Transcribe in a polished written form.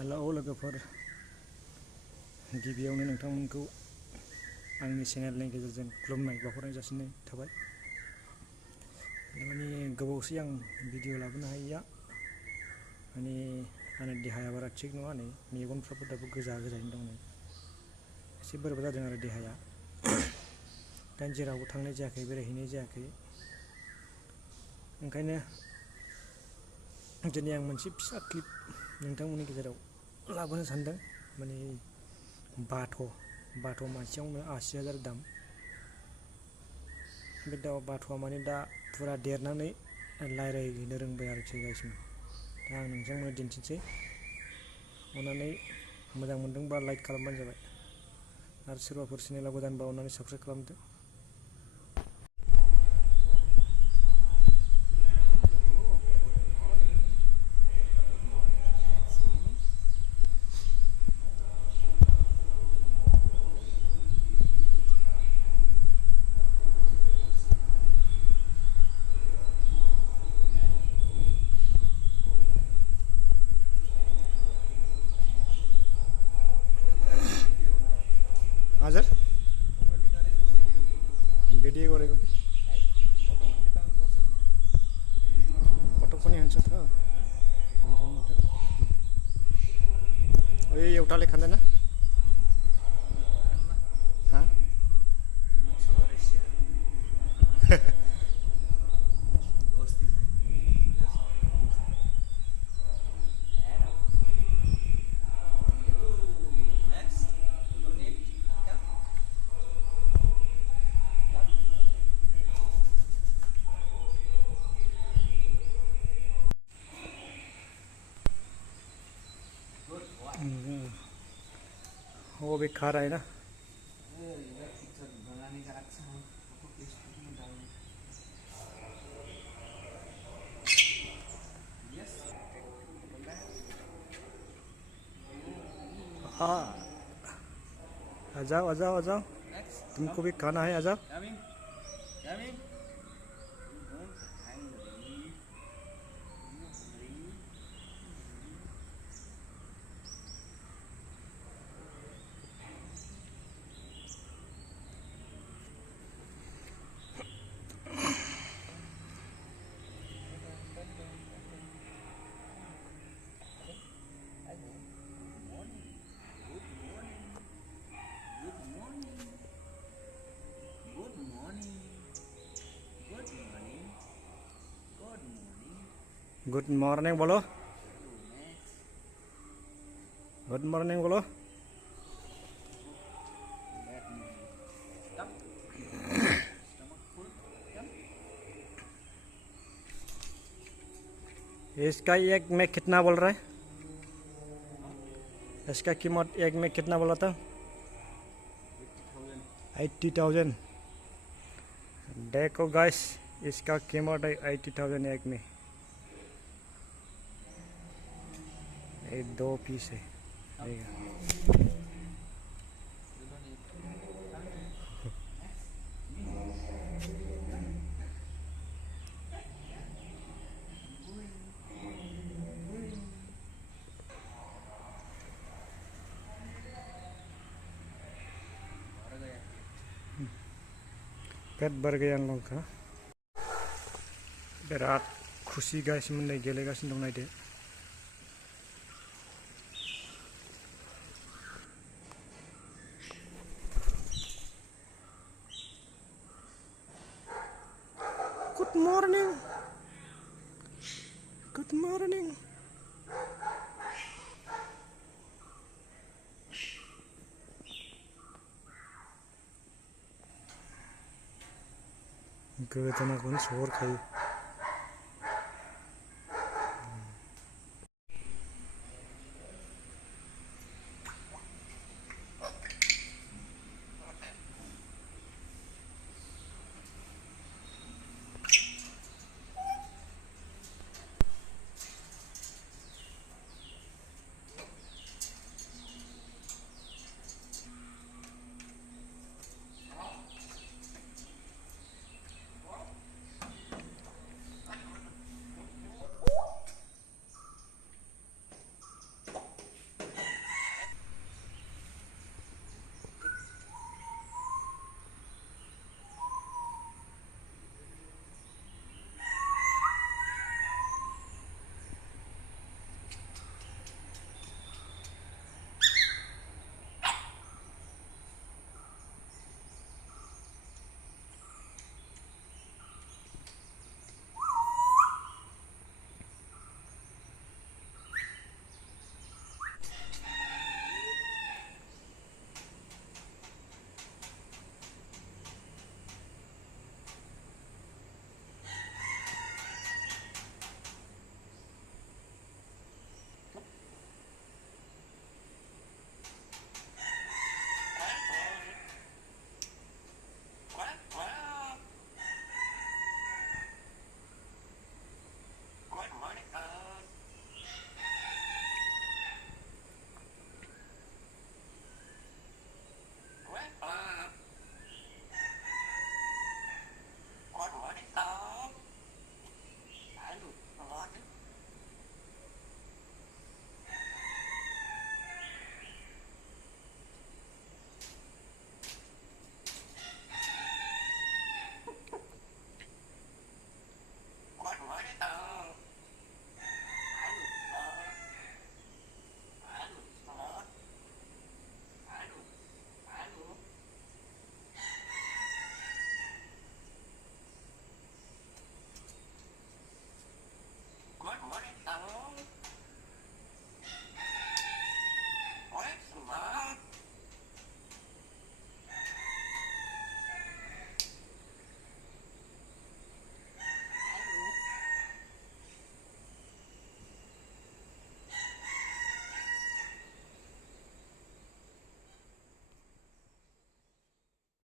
Hello लोगोफोर, गिबियावनो नोंथांमोनखौ आंनि चेनेलनि गेजेरजों खुलुमनाय बावहरनाय जासिनाय थाबाय। माने गोबावसै आं भिडिअ लाबोनो हायैया, माने आंनि देहाया बारा थिग नङा, नै मेगनफ्राबो दाबो गोजायैनो दं, नै एसे बोरैबा जादों आरो देहाया। ओंखायनो जेरावबो थांनाय जायाखै, बेरायहैनाय जायाखै। ओंखायनो दिनै आं मोनसे फिसा क्लिप नोंथांमोननि गेजेराव लाबोनो सानदों। माने बाथ' मासेयावनो 80,000 दाम। बे बाथ'आ माने दा फुरा देरनानै रायज्लायनो रोंबाय आरोखि गाइसमोन। दा आं नोंथांमोननो दिन्थिनोसै। अननानै मोजां मोनदोंबा लाइक खालामबानो जाबाय, आरो सोरबाफोर चेनेलाव गोदानबा अननानै साबस्क्राइब खालामदो। हजुर भिडियो गरेको कि फोटो पनि हान्छ त। ए एउटाले खाँदैन। वो भी खा रहा है ना। हाँ, आ जाओ आ जाओ आ जाओ, तुमको भी खाना है, आ जाओ। गुड मॉर्निंग बोलो, गुड मॉर्निंग बोलो। इसका एक में कितना बोल रहा है? इसका कीमत एक में कितना बोला था? 80,000। देखो गाइस, इसका कीमत है 80,000 एक में। ये 2 पीस है। पेट भर गया आं लोगों का। बिराद खुसि गाइसमोन, नै गेलेगासिनो दं, नायदो। Good morning, good morning. गोदोनाखौनो सहरखायो।